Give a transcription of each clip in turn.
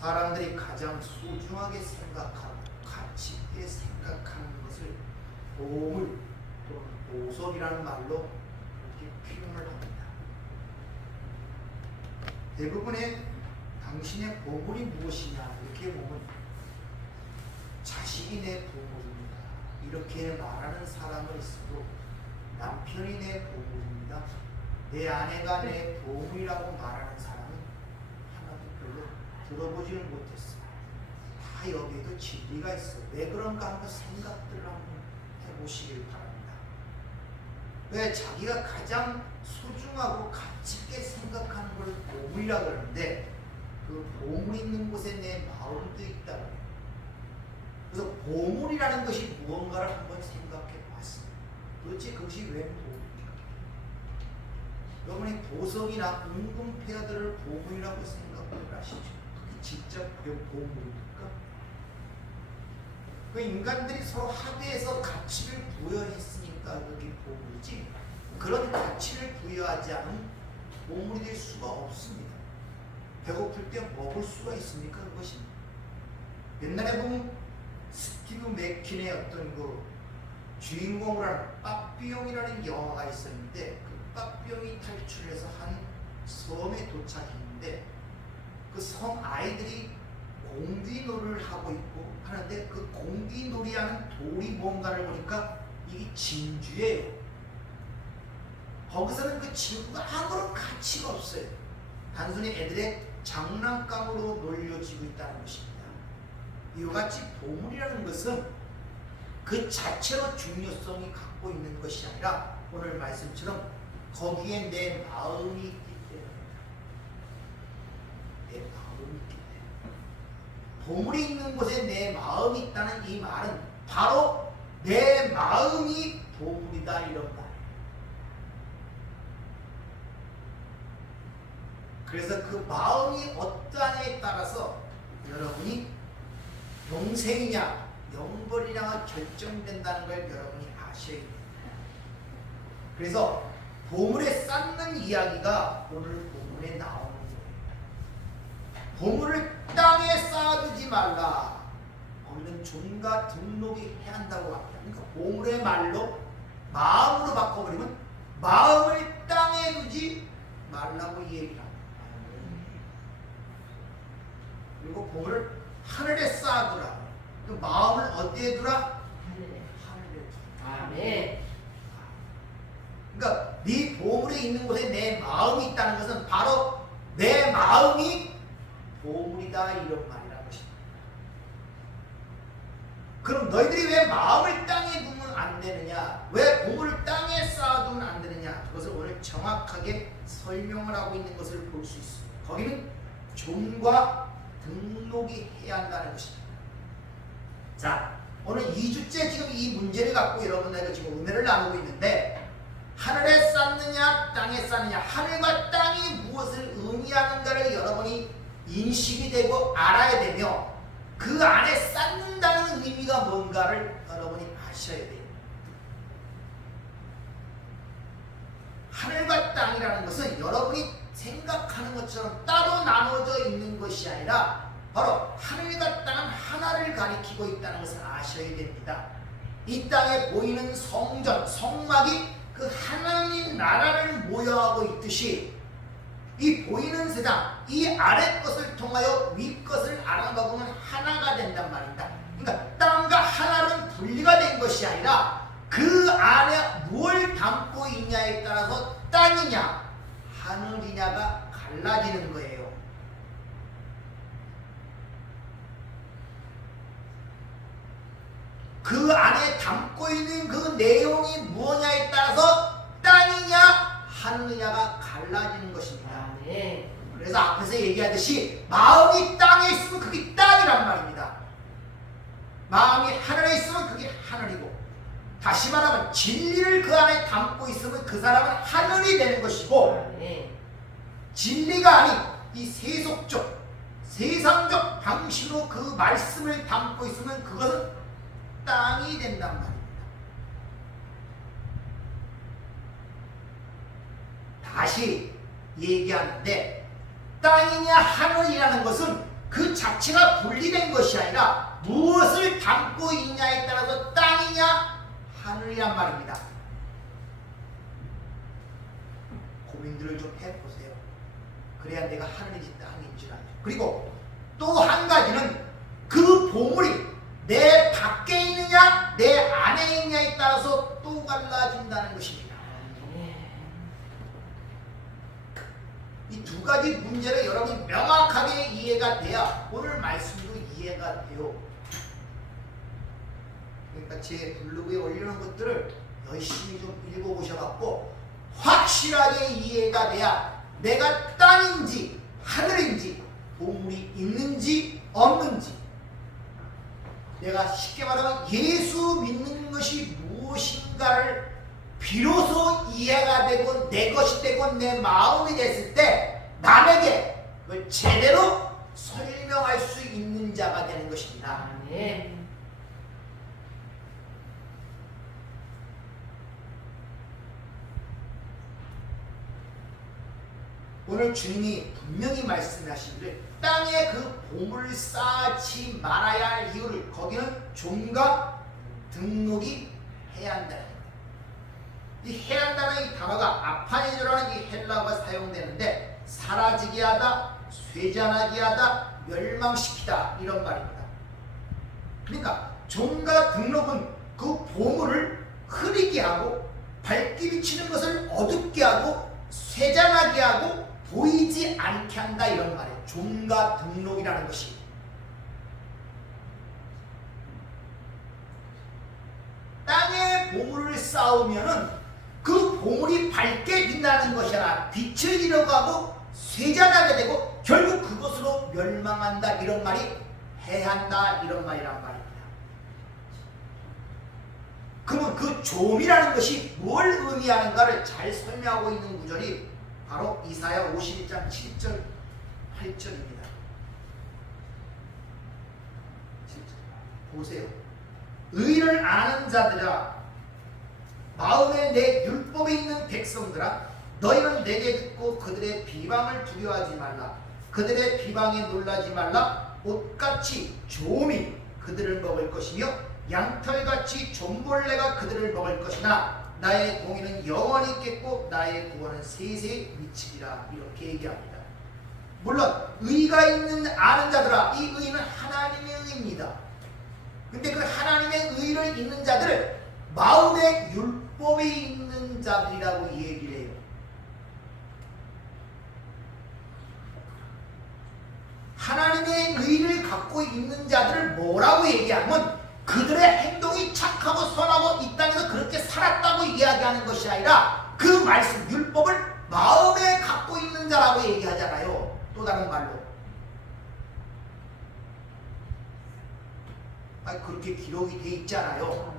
사람들이 가장 소중하게 생각하고 가치 있게 생각하는 것을 보물 또는 보석이라는 말로 그렇게 표현을 합니다. 대부분의 당신의 보물이 무엇이냐 이렇게 보면 자식이 내 보물입니다. 이렇게 말하는 사람은 있어도 남편이 내 보물입니다. 내 아내가 내 보물이라고 말하는 사람은 하나도 별로 들어보지는 못했어요. 다 여기에도 진리가 있어요. 왜 그런가 한번 생각들을 한번 해보시길 바랍니다. 왜 자기가 가장 소중하고 가치 있게 생각하는 걸 보물이라 그러는데 그 보물 있는 곳에 내 마음도 있다고 해요. 그래서 보물이라는 것이 무언가를 한번 생각해 봤습니다. 도대체 그것이 왜 보물입니까? 여러분이 보석이나 은금페어들을 보물이라고 생각을 하시죠. 그게 진짜 보물입니까? 그 인간들이 서로 합의해서 가치를 부여했으니까 그게 보물이지 그런 가치를 부여하지 않은 보물이 될 수가 없습니다. 배고플 때 먹을 수가 있습니까? 그것이 옛날에 보면 스티브 맥킨의 어떤 그 주인공으로 하는 빠삐용이라는 영화가 있었는데 그 빠삐용이 탈출해서 한 섬에 도착했는데 그 섬 아이들이 공기놀이를 하고 있고 하는데 그 공기놀이하는 돌이 뭔가를 보니까 이게 진주예요. 거기서는 그 진주가 아무런 가치가 없어요. 단순히 애들의 장난감으로 놀려지고 있다는 것입니다. 이와 같이 보물이라는 것은 그 자체로 중요성이 갖고 있는 것이 아니라 오늘 말씀처럼 거기에 내 마음이 있기 때문입니다. 내 마음이 있기 때문에 보물이 있는 곳에 내 마음이 있다는 이 말은 바로 내 마음이 보물이다 이런 말이에요. 그래서 그 마음이 어떠하냐에 따라서 여러분이 영생이냐 영벌이냐가 결정된다는 걸 여러분이 아셔야 됩니다. 그래서 보물에 쌓는 이야기가 오늘 본문에 나오는 거예요. 보물을 땅에 쌓아두지 말라. 거기는 종과 등록이 해야 한다고 합니다. 그러니까 보물의 말로 마음으로 바꿔버리면 마음을 땅에 두지 말라고 얘기를 합니다. 그리고 보물을 하늘에 쌓아두라. 그 마음을 어디에 두라? 하늘에 두라. 아멘. 그러니까 네 보물이 있는 곳에 내 마음이 있다는 것은 바로 내 마음이 보물이다 이런 말이라는 것입니다. 그럼 너희들이 왜 마음을 땅에 두면 안 되느냐? 왜 보물을 땅에 쌓아두면 안 되느냐? 그것을 오늘 정확하게 설명을 하고 있는 것을 볼 수 있습니다. 거기는 종과 등록이 해야 한다는 것입니다. 자, 오늘 2주째 지금 이 문제를 갖고 여러분들과 지금 은혜를 나누고 있는데 하늘에 쌓느냐 땅에 쌓느냐 하늘과 땅이 무엇을 의미하는가를 여러분이 인식이 되고 알아야 되며 그 안에 쌓는다는 의미가 뭔가를 여러분이 아셔야 돼요. 하늘과 땅이라는 것은 여러분이 생각하는 것처럼 따로 나눠져 있는 것이 아니라 바로 하늘과 땅은 하나를 가리키고 있다는 것을 아셔야 됩니다. 이 땅에 보이는 성전, 성막이 그 하나님 나라를 모여하고 있듯이 이 보이는 세상, 이 아래 것을 통하여 위 것을 알아먹으면 하나가 된단 말입니다. 그러니까 땅과 하늘은 분리가 된 것이 아니라 그 안에 무엇을 담고 있냐에 따라서 땅이냐 하늘이냐가 갈라지는 거예요. 그 안에 담고 있는 그 내용이 무엇냐에 따라서 땅이냐 하느냐가 갈라지는 것입니다. 네. 그래서 앞에서 얘기하듯이 마음이 땅에 있으면 그게 땅이란 말입니다. 마음이 하늘에 있으면 그게 하늘이고, 다시 말하면 진리를 그 안에 담고 있으면 그 사람은 하늘이 되는 것이고, 네. 진리가 아닌 이 세속적 세상적 방식으로 그 말씀을 담고 있으면 그것은 땅이 된단 말입니다. 다시 얘기하는데 땅이냐 하늘이라는 것은 그 자체가 분리된 것이 아니라 무엇을 담고 있냐에 따라서 땅이냐 하늘이란 말입니다. 고민들을 좀 해보세요. 그래야 내가 하늘인지 땅인지 알죠. 그리고 또 한 가지는 그 보물이 내 밖에 있느냐 내 안에 있느냐에 따라서 또 갈라진다는 것입니다. 이 두 가지 문제를 여러분이 명확하게 이해가 돼야 오늘 말씀도 이해가 돼요. 그러니까 제 블로그에 올리는 것들을 열심히 좀 읽어보셔갖고 확실하게 이해가 돼야 내가 땅인지 하늘인지 보물이 있는지 없는지, 내가 쉽게 말하면 예수 믿는 것이 무엇인가를 비로소 이해가 되고 내 것이 되고 내 마음이 됐을 때 남에게 그걸 제대로 설명할 수 있는 자가 되는 것입니다. 네. 오늘 주님이 분명히 말씀하시기를 땅에 그 보물을 쌓지 말아야 할 이유를, 거기는 종과 등록이 해야 한다는 겁니다. 이 해야 한다는 이 단어가 아파네조라는 이 헬라어가 사용되는데 사라지게 하다, 쇠잔하게 하다, 멸망시키다 이런 말입니다. 그러니까 종과 등록은 그 보물을 흐리게 하고 밝게 비치는 것을 어둡게 하고 쇠잔하게 하고 보이지 않게 한다 이런 말이에요. 종과 등록이라는 것이. 땅에 보물을 쌓으면은 그 보물이 밝게 빛나는 것이 아니라 빛을 잃어가고 쇠잔하게 되고 결국 그것으로 멸망한다 이런 말이 해야 한다 이런 말이란 말입니다. 그러면 그 좀이라는 것이 뭘 의미하는가를 잘 설명하고 있는 구절이 바로 이사야 51장 7절 8절입니다. 7절 보세요. 의를 아는 자들아, 마음에 내 율법에 있는 백성들아, 너희는 내게 듣고 그들의 비방을 두려워하지 말라. 그들의 비방에 놀라지 말라. 옷같이 좀이 그들을 먹을 것이며 양털같이 좀벌레가 그들을 먹을 것이나 나의 공의는 영원히 있겠고 나의 구원은 세세에 미치리라. 이렇게 얘기합니다. 물론 의가 있는 아는 자들아, 이 의는 하나님의 의입니다. 근데 그 하나님의 의를 있는 자들을 마음의 율법에 있는 자들이라고 얘기를 해요. 하나님의 의를 갖고 있는 자들을 뭐라고 얘기하면 그들의 행동이 착하고 선하고 이 땅에서 그렇게 살았다고 이야기하는 것이 아니라 그 말씀, 율법을 마음에 갖고 있는 자라고 얘기하잖아요. 또 다른 말로. 그렇게 기록이 돼 있잖아요.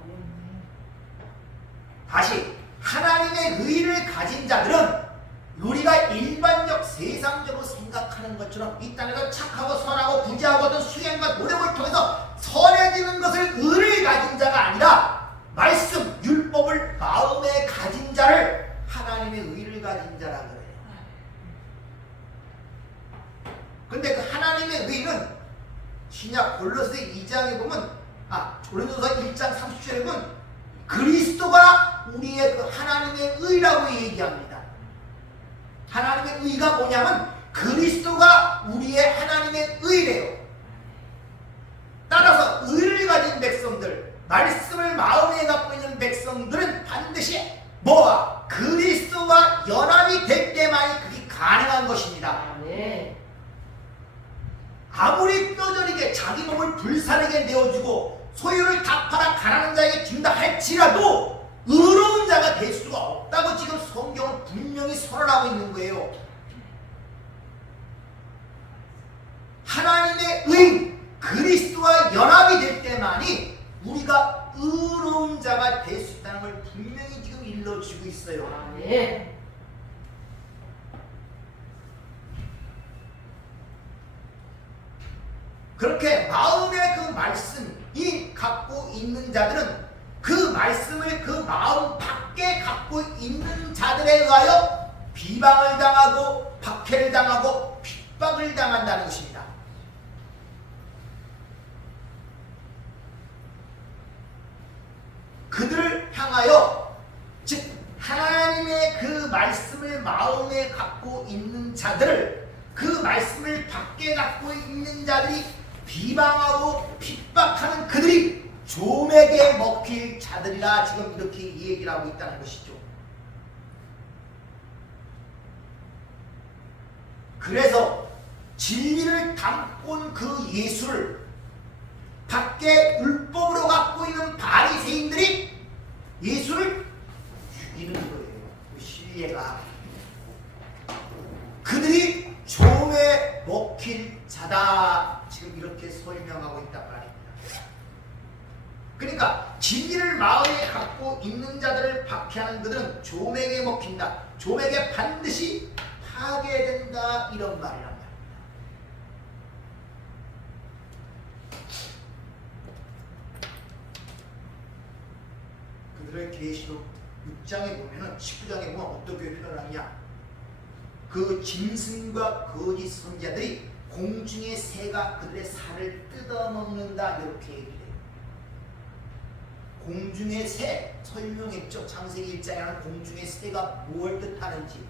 다시 하나님의 의를 가진 자들은 우리가 일반적 세상적으로 생각하는 것처럼 이 땅에서 착하고 선하고 부지하고 어떤 수행과 노력을 통해서 선해지는 것을 의를 가진 자가 아니라 말씀, 율법을 마음에 가진 자를 하나님의 의를 가진 자라 그래요. 근데 그 하나님의 의는 신약 골로새 2장에 보면 고린도서 1장 30절에 보면 그리스도가 우리의 그 하나님의 의라고 얘기합니다. 하나님의 의가 뭐냐면 그리스도가 우리의 하나님의 의래요. 따라서 의를 가진 백성들, 말씀을 마음에 갖고 있는 백성들은 반드시 뭐와? 그리스도와 연합이 될 때만이 그게 가능한 것입니다. 아무리 뼈저리게 자기 몸을 불사르게 내어주고 소유를 다 팔아 가난한 자에게 준다 할지라도 의로운 자가 될 수가 없다고 지금 성경은 분명히 선언하고 있는 거예요. 하나님의 의, 그리스도와 연합이 될 때만이 우리가 의로운 자가 될 수 있다는 걸 분명히 지금 일러주고 있어요. 그렇게 마음의 그 말씀이 갖고 있는 자들은 그 말씀을 그 마음 밖에 갖고 있는 자들에 의하여 비방을 당하고 박해를 당하고 핍박을 당한다는 것입니다. 자들을 그 말씀을 밖에 갖고 있는 자들이 비방하고 핍박하는 그들이 좀에게 먹힐 자들이라 지금 이렇게 얘기를 하고 있다는 것이죠. 그래서 진리를 담고 온 그 예수를 밖에 율법으로 갖고 있는 바리새인들이 예수를 죽이는 거예요. 그 신뢰가 그들이 종에 먹힐 자다 지금 이렇게 설명하고 있단 말입니다. 그러니까 진리를 마음에 갖고 있는 자들을 박해하는 그들은 종에게 먹힌다. 종에게 반드시 파괴된다 이런 말이란 말입니다. 그들의 계시록 6장에 보면은 19장에 보면 어떻게 표현하느냐? 그 짐승과 거짓 선지자들이 공중의 새가 그들의 살을 뜯어먹는다 이렇게 얘기해요. 공중의 새 설명했죠. 창세기 1장에는 공중의 새가 뭘 뜻하는지.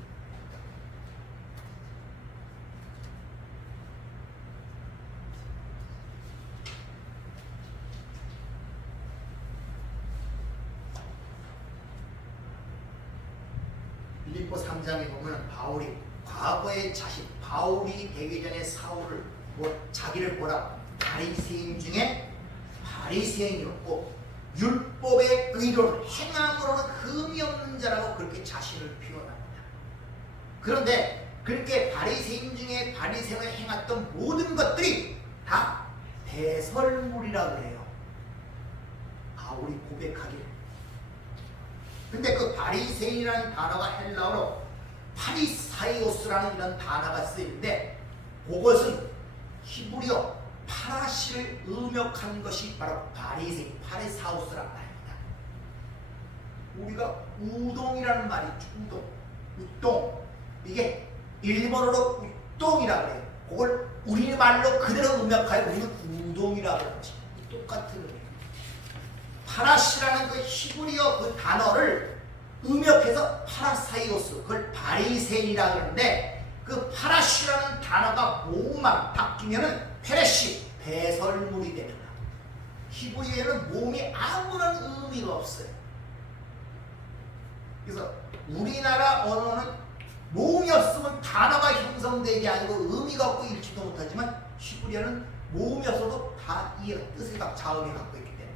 빌립보 3장에 보면 바울이 과거의 자신, 바울이 되기 전에 사울을 자기를 뭐라 바리새인 중에 바리새인이었고 율법의 의로는 행함으로는 흠이 없는 자라고 그렇게 자신을 표현합니다. 그런데 그렇게 바리새인 중에 바리새인을 행했던 모든 것들이 다 배설물이라 그래요. 바울이 고백하기를. 근데 그 바리새인이라는 단어가 헬라어로 파리사이오스라는 이런 단어가 쓰이는데 그것은 히브리어 파라시를 음역한 것이 바로 바리새인, 파리사우스란 말입니다. 우리가 우동이라는 말이 있죠. 우동. 이게 일본어로 우동이라고 해요. 그걸 우리말로 그대로 음역하여 우리는 우동이라고 하지. 똑같은 의미예요. 파라시라는 그 히브리어 그 단어를 음역해서 파라사이오스, 그걸 바리새인이라고 하는데 그 파라시라는 단어가 몸만 바뀌면은 페레시, 배설물이 됩니다. 히브리어에는 몸이 아무런 의미가 없어요. 그래서 우리나라 언어는 몸이 없으면 단어가 형성되기 아니고 의미가 없고 읽지도 못하지만 히브리어는 몸이 없어도 다 이 뜻을 자음에 갖고 있기 때문에.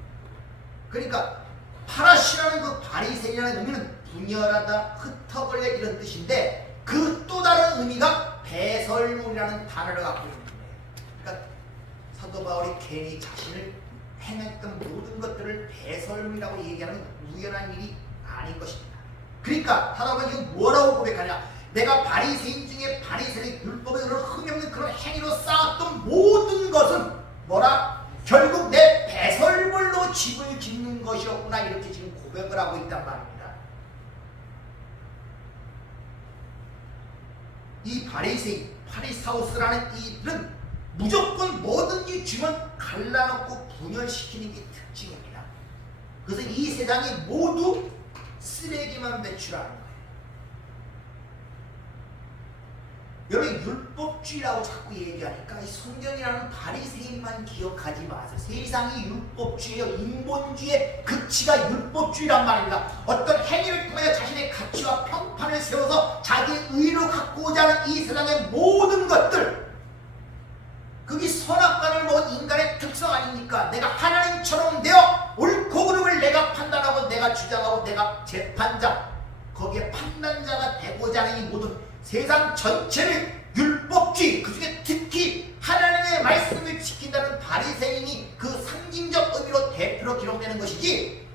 그러니까 파라시라는 그 바리새인이라는 의미는 분열하다, 흩어버려 이런 뜻인데 그 또 다른 의미가 배설물이라는 단어를 갖고 있는 거예요. 그러니까 사도 바울이 괜히 자신을 행했던 모든 것들을 배설물이라고 얘기하는 우연한 일이 아닌 것입니다. 그러니까 사도 바울이 뭐라고 고백하냐? 내가 바리새인 중에 바리새인 율법에 그런 흠이 없는 그런 행위로 쌓았던 모든 것은 뭐라? 결국 내 배설물로 집을 짓는 것이었구나 이렇게 지금 고백을 하고 있단 말입니다. 이 바리새인, 파리사우스라는 이들은 무조건 뭐든지 주면 갈라놓고 분열시키는 게 특징입니다. 그래서 이 세상이 모두 쓰레기만 배출하는 거예요. 여러분 율법주의라고 자꾸 얘기하니까 이 성경이라는 바리새인만 기억하지 마세요. 세상이 율법주의예요. 인본주의의 극치가 율법주의란 말입니다. 어떤 행위를 통하여 자신의 가치와 평판을 세워서 자기 의로 갖고자 하는 이 세상의 모든 것들, 그게 선악관을 먹은 인간의 특성 아닙니까? 내가 하나님처럼 되어 옳고 그름을 내가 판단하고 내가 주장하고 내가 재판자, 거기에 판단자가 되고자 하는 이 모든 세상 전체를 율법주의, 그중에 특히 하나님의 말씀을 지킨다는 바리새인이 그 상징적 의미로 대표로 기록되는 것이지,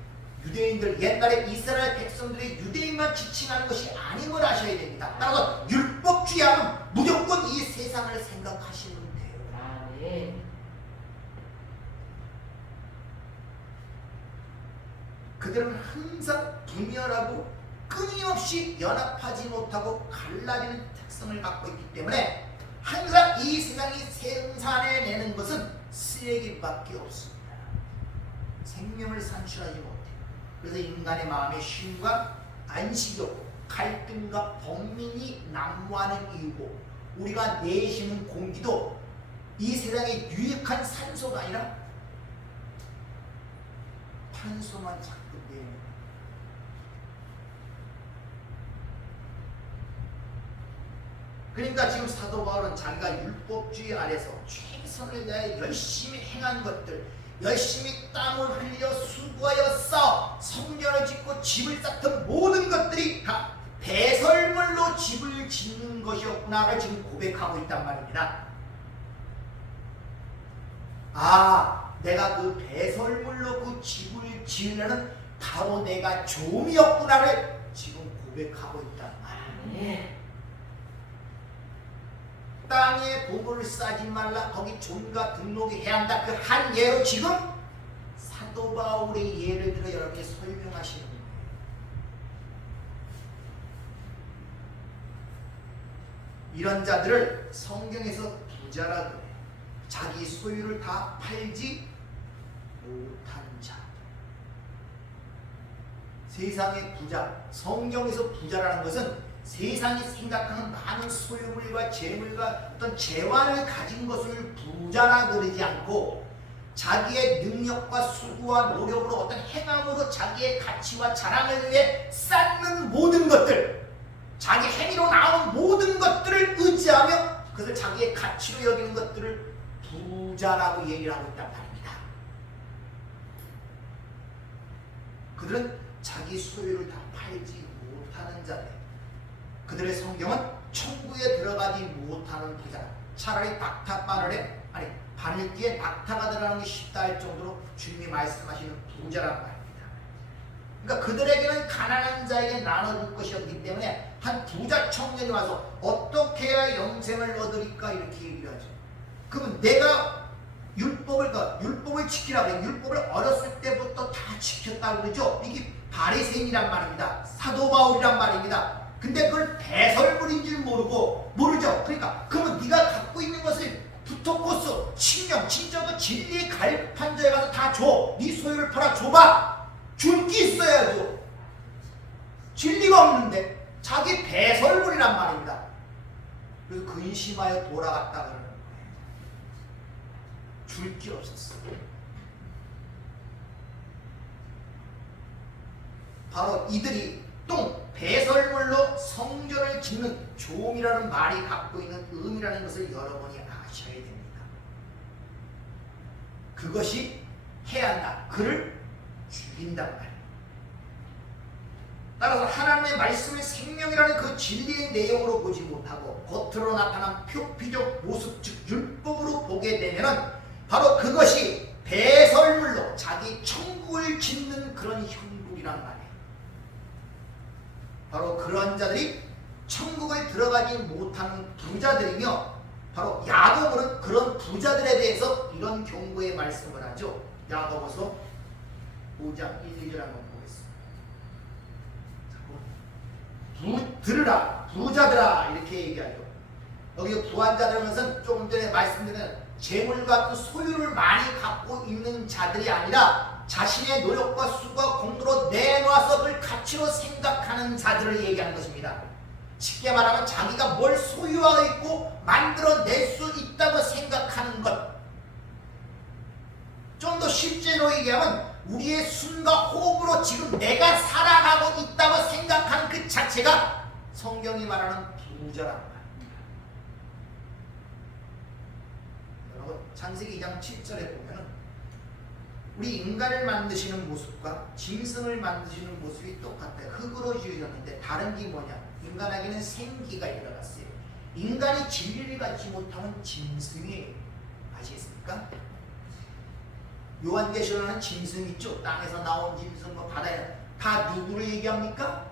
유대인들, 옛날에 이스라엘 백성들이 유대인만 지칭하는 것이 아닌 걸 아셔야 됩니다. 따라서 율법주의하면 무조건 이 세상을 생각하시면 돼요. 네. 그들은 항상 분열하고 끊임없이 연합하지 못하고 갈라지는 특성을 갖고 있기 때문에 항상 이 세상이 생산해내는 것은 쓰레기밖에 없습니다. 생명을 산출하지 못해요. 그래서 인간의 마음에 쉼과 안식이 없고 갈등과 범민이 난무하는 이유고, 우리가 내쉬는 공기도 이 세상에 유익한 산소가 아니라 탄소만 자꾸 내는 거예요. 그러니까 지금 사도 바울은 자기가 율법주의 아래서 최선을 다해 열심히 행한 것들, 열심히 땀을 흘려 수고하여 싸워 성전을 짓고 집을 쌓던 모든 것들이 다 배설물로 집을 짓는 것이었구나를 지금 고백하고 있단 말입니다. 아, 내가 그 배설물로 그 집을 지으려는 바로 내가 좀이었구나를 지금 고백하고 있단 말이에요. 땅에 보물을 싸지 말라, 거기 종과 등록이 해야 한다. 그 한 예로 지금 사도 바울의 예를 들어 여러분이 설명하시는 거예요. 이런 자들을 성경에서 부자라고 해요. 자기 소유를 다 팔지 못한 자. 세상의 부자, 성경에서 부자라는 것은 세상이 생각하는 많은 소유물과 재물과 어떤 재화를 가진 것을 부자라 그러지 않고, 자기의 능력과 수고와 노력으로 어떤 행함으로 자기의 가치와 자랑을 위해 쌓는 모든 것들, 자기 행위로 나온 모든 것들을 의지하며 그것을 자기의 가치로 여기는 것들을 부자라고 얘기를 하고 있단 말입니다. 그들은 자기 소유를 다 팔지 못하는 자들. 그들의 성경은 천국에 들어가지 못하는 부자, 차라리 낙타 바늘에, 아니 바늘기에 낙타가 들어가는 게 쉽다 할 정도로 주님이 말씀하시는 부자란 말입니다. 그러니까 그들에게는 가난한 자에게 나눠줄 것이었기 때문에 한 부자 청년이 와서 어떻게 해야 영생을 얻으리까 이렇게 얘기를 하죠. 그러면 내가 율법을 지키라고 해요. 율법을 어렸을 때부터 다 지켰다고 그러죠. 이게 바리새인이란 말입니다. 사도 바울이란 말입니다. 근데 그걸 배설물인 줄 모르죠. 그러니까 그러면 네가 갖고 있는 것을 부토코스, 친정, 친정은 진리의 갈판자에 가서 다 줘. 네 소유를 팔아 줘봐. 줄 게 있어야죠. 진리가 없는데 자기 배설물이란 말입니다. 그래서 근심하여 돌아갔다 그러는 거예요. 줄 게 없었어. 바로 이들이 또 배설물로 성전을 짓는 종이라는 말이 갖고 있는 의미라는 것을 여러분이 아셔야 됩니다. 그것이 해야 한다. 그를 죽인단 말이에요. 따라서 하나님의 말씀의 생명이라는 그 진리의 내용으로 보지 못하고 겉으로 나타난 표피적 모습, 즉 율법으로 보게 되면은 바로 그것이 배설물로 자기 천국을 짓는 그런 형국이란 말이에요. 바로 그런 자들이 천국을 들어가지 못하는 부자들이며, 바로 야고보는 그런 부자들에 대해서 이런 경고의 말씀을 하죠. 야고보서 5장 1, 2절 한번 보겠습니다. 들으라 부자들아 이렇게 얘기하죠. 여기 부한자들은 것은 조금 전에 말씀드린 재물과 그 소유를 많이 갖고 있는 자들이 아니라 자신의 노력과 수고와 공로로 내놔서 그걸 가치로 생각하는 자들을 얘기하는 것입니다. 쉽게 말하면 자기가 뭘 소유하고 있고 만들어낼 수 있다고 생각하는 것. 좀 더 실제로 얘기하면 우리의 숨과 호흡으로 지금 내가 살아가고 있다고 생각하는 그 자체가 성경이 말하는 부자란 말입니다. 여러분 창세기 2장 7절에 보면은 우리 인간을 만드시는 모습과 짐승을 만드시는 모습이 똑같아요. 흙으로 지으셨는데 다른 게 뭐냐? 인간에게는 생기가 들어갔어요. 인간이 진리를 갖지 못하면 짐승이, 아시겠습니까? 요한계시록에는 짐승 있죠. 땅에서 나온 짐승, 뭐 바다에 다 누구를 얘기합니까?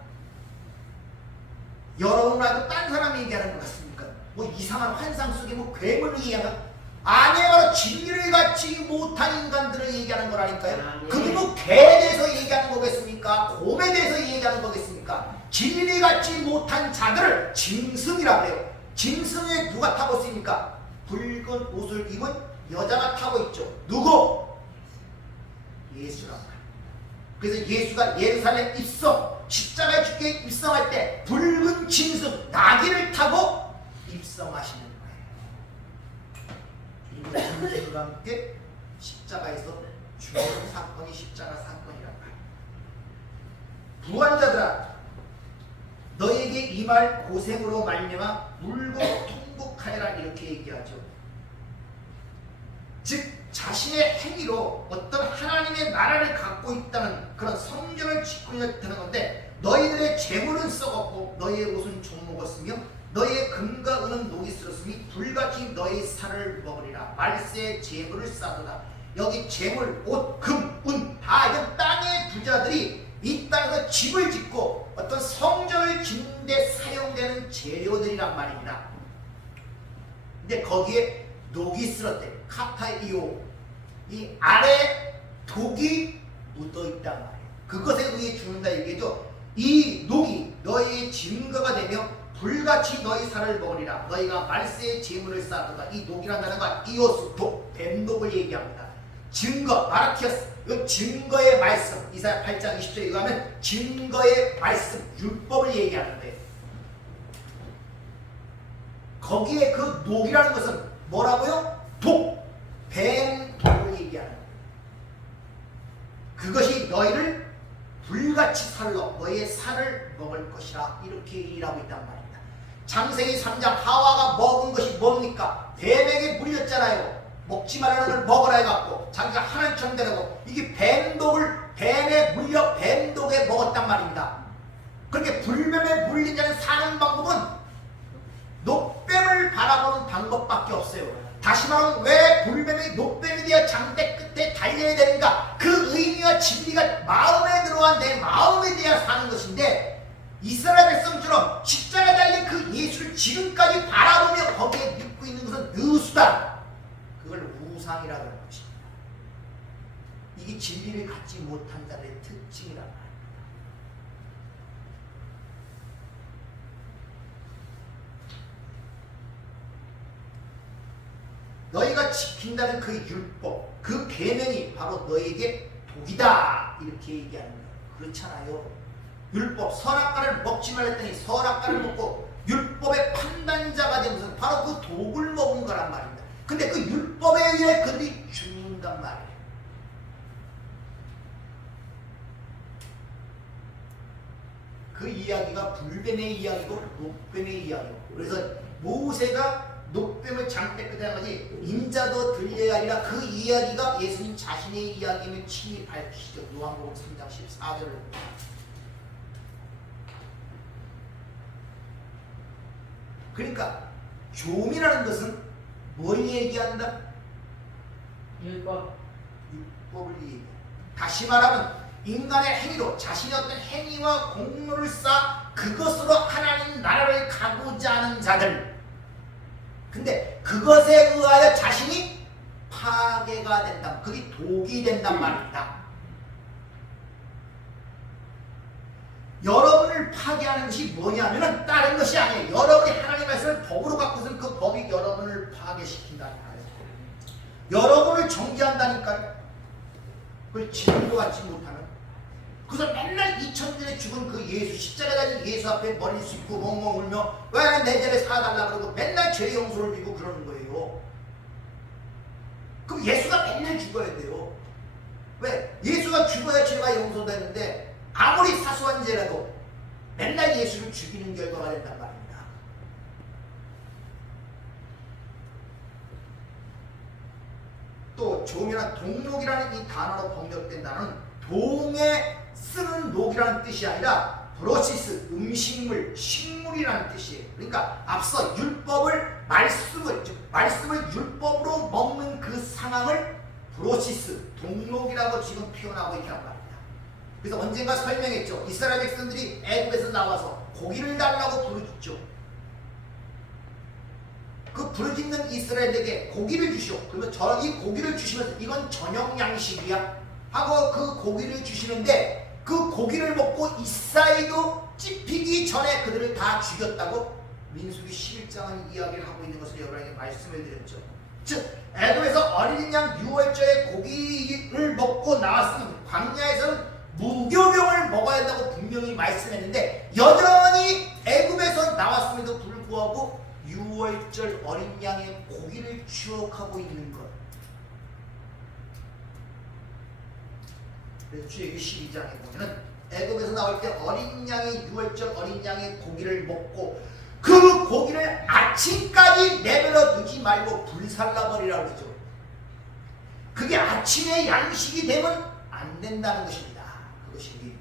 여러분 말고 딴 사람 얘기하는 것 같습니까? 뭐 이상한 환상 속에 뭐 괴물을 얘기하는, 아니에요. 바로 진리를 갖지 못한 인간들을 얘기하는 거라니까요. 그게 뭐 개에 대해서 얘기하는 거겠습니까? 곰에 대해서 얘기하는 거겠습니까? 진리를 갖지 못한 자들을 짐승이라고 해요. 짐승에 누가 타고 있습니까? 붉은 옷을 입은 여자가 타고 있죠. 누구? 예수란 말이에요. 그래서 예수가 예루살렘 입성, 십자가에 죽게 입성할 때 붉은 짐승 나귀를 타고 입성하시는 거예요. 이 짐승과 함께 십자가에서 죽는 사건이 십자가 사건이란 말이에요. 부활자들아, 너에게 이 말 고생으로 말미암아 울고 통곡하여라, 이렇게 얘기하죠. 즉 자신의 행위로 어떤 하나님의 나라를 갖고 있다는 그런 성전을 짓고 있다는 건데, 너희들의 재물은 썩었고 너희의 옷은 좀 먹었으며 너희의 금과 은은 녹이 슬었으니 불같이 너희 살을 먹으리라. 말세의 재물을 쌓도다. 여기 재물, 옷, 금, 은 다 이건 땅의 부자들이 이 땅에서 집을 짓고 어떤 성전을 짓는 데 사용되는 재료들이란 말입니다. 근데 거기에 녹이 슬었대. 카타이오, 이 아래 독이 묻어있단 말이에요. 그것에 의해 죽는다 얘기죠. 이 녹이 너희의 증거가 되며 불같이 너희 살을 먹으리라. 너희가 말세의 재물을 쌓도다. 이 녹이라는 단어가 이오스, 독, 뱀독을 얘기합니다. 증거, 마라키아스, 이 증거의 말씀, 이사야 8장 20절에 의하면 증거의 말씀, 율법을 얘기하는 거예요. 거기에 그 녹이라는 것은 뭐라고요? 독, 뱀독을 얘기하는 거예요. 그것이 너희를 불같이 살러 너희의 살을 먹을 것이라, 이렇게 일하고 있단 말입니다. 창세기 3장 하와가 먹은 것이 뭡니까? 뱀에게 물렸잖아요. 먹지 말라는 걸 먹으라 해갖고 자기가 하나님처럼 되라고, 이게 뱀독을, 뱀에 물려 뱀독에 먹었단 말입니다. 그렇게 불뱀에 물린 자는 사는 방법은 녹뱀을 바라보는 방법밖에 없어요. 다시 말하면 왜 불뱀이 녹뱀이 되어 장대 끝에 달려야 되는가? 그 의미와 진리가 마음에 들어와 내 마음에 대해 사는 것인데, 이스라엘 백성처럼 십자가에 달린 그 예수를 지금까지 바라보며 거기에 믿고 있는 것은 느수다. 그걸 우상이라고 하는 것입니다. 이게 진리를 갖지 못한 자들의 특징이란 말입니다. 너희가 지킨다는 그 율법, 그 계명이 바로 너희에게 독이다, 이렇게 얘기하는 거예요. 그렇잖아요. 율법, 선악과를 먹지 말랬더니 선악과를 먹고 율법의 판단자가 된 것은 바로 그 독을 먹은 거란 말입니다. 근데 그 율법에 의해 그들이 죽는단 말이에요. 그 이야기가 불뱀의 이야기고 녹뱀의 이야기고, 그래서 모세가 녹뱀을 장대 끝에 한 거지 인자도 들려야 하리라, 그 이야기가 예수님 자신의 이야기임을 친히 밝히시죠. 요한복음 3장 14절을. 그러니까 조미라는 것은 뭘 얘기한다? 율법을 얘기해. 다시 말하면 인간의 행위로 자신의 어떤 행위와 공로를 쌓아 그것으로 하나님 나라를 가고자 하는 자들, 근데 그것에 의하여 자신이 파괴가 된다. 그게 독이 된단 말입니다. 여러분을 파괴하는 것이 뭐냐면은 다른 것이 아니에요. 여러분이 하나님의 말씀을 법으로 갖고서는 그 법이 여러분을 파괴시킨다니까요. 여러분을 정죄한다니까요. 그걸 진리로 갖지 못하는. 그래서 맨날 2000년에 죽은 그 예수, 십자가에 달린 예수 앞에 머리를 숙이고 멍멍 울며 왜 내 죄를 사달라 그러고 맨날 죄 용서를 빌고 그러는 거예요. 그럼 예수가 맨날 죽어야 돼요. 왜? 예수가 죽어야 죄가 용서되는데 아무리 사소한 죄라도 맨날 예수를 죽이는 결과가 된단 말입니다. 또 종이나 동록이라는 이 단어로 번역된 단어는 동에 쓰는 녹이라는 뜻이 아니라 브로시스, 음식물, 식물이라는 뜻이에요. 그러니까 앞서 율법을, 말씀을 율법으로 먹는 그 상황을 브로시스, 동록이라고 지금 표현하고 있단 말입니다. 그래서 언젠가 설명했죠. 이스라엘 백성들이 애굽에서 나와서 고기를 달라고 부르짖죠. 그 부르짖는 이스라엘에게 고기를 주시오. 그러면 이 고기를 주시면서 이건 저녁 양식이야 하고 그 고기를 주시는데, 그 고기를 먹고 이사이도 찝히기 전에 그들을 다 죽였다고 민수기 11장은 이야기를 하고 있는 것을 여러분에게 말씀을 드렸죠. 즉 애굽에서 어린 양 6월절에 고기를 먹고 나왔으면 광야에서는 무교병을 먹어야 한다고 분명히 말씀했는데 여전히 애굽에서 나왔음에도 불구하고 유월절 어린 양의 고기를 추억하고 있는 것. 그래서 출애굽기 12장에 보면은 애굽에서 나올 때 어린 양의 유월절 어린 양의 고기를 먹고 그 고기를 아침까지 내버려 두지 말고 불살라버리라고 그러죠. 그게 아침에 양식이 되면 안 된다는 것입니다. 그것이.